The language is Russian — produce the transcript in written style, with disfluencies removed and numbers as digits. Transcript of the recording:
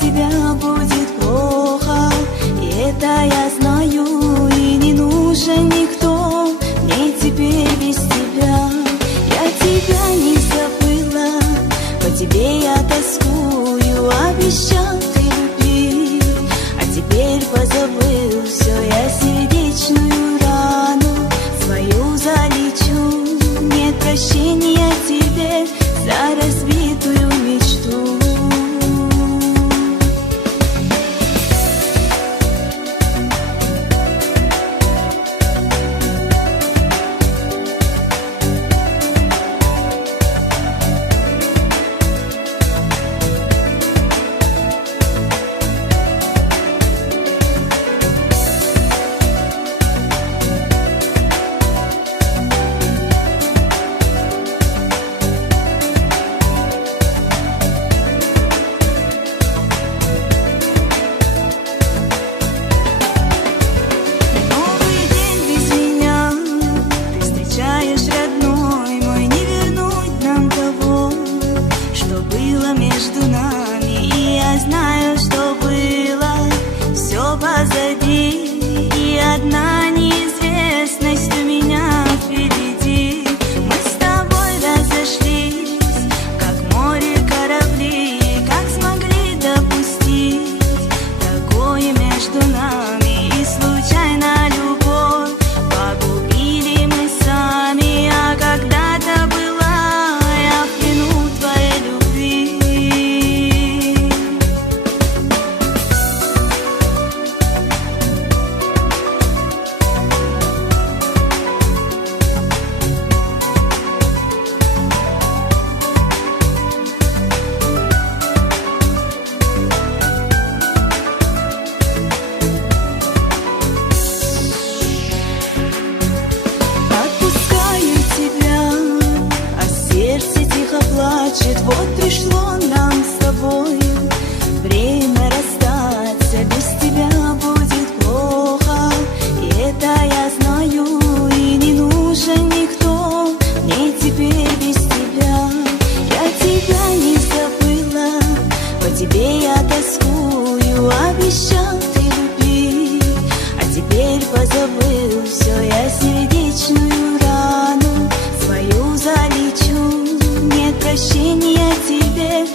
тебя будет плохо, и это я знаю, и не нужен никто мне теперь без тебя. Я тебя не забыла, по тебе я тоскую, обещал ты любить, а теперь позабыл все, я сердечную рану свою залечу. Нет прощения тебе за разбитую мечту. Между нами, и я знаю, что было все позади, и одна неизвестность у меня впереди. Мы с тобой разошлись, как море корабли, как смогли допустить такое между нами, и случайно любовь погубили мы сами, а когда-то была я в плену твоей любви. Сердце тихо плачет, вот пришло нам с тобой время расстаться. Без тебя будет плохо, и это я знаю, и не нужен никто мне теперь без тебя. Я тебя не забыла, по тебе я тоскую, обещал ты любить, а теперь позабыл все, я сердечную рану свою залечу. Нет прощения тебе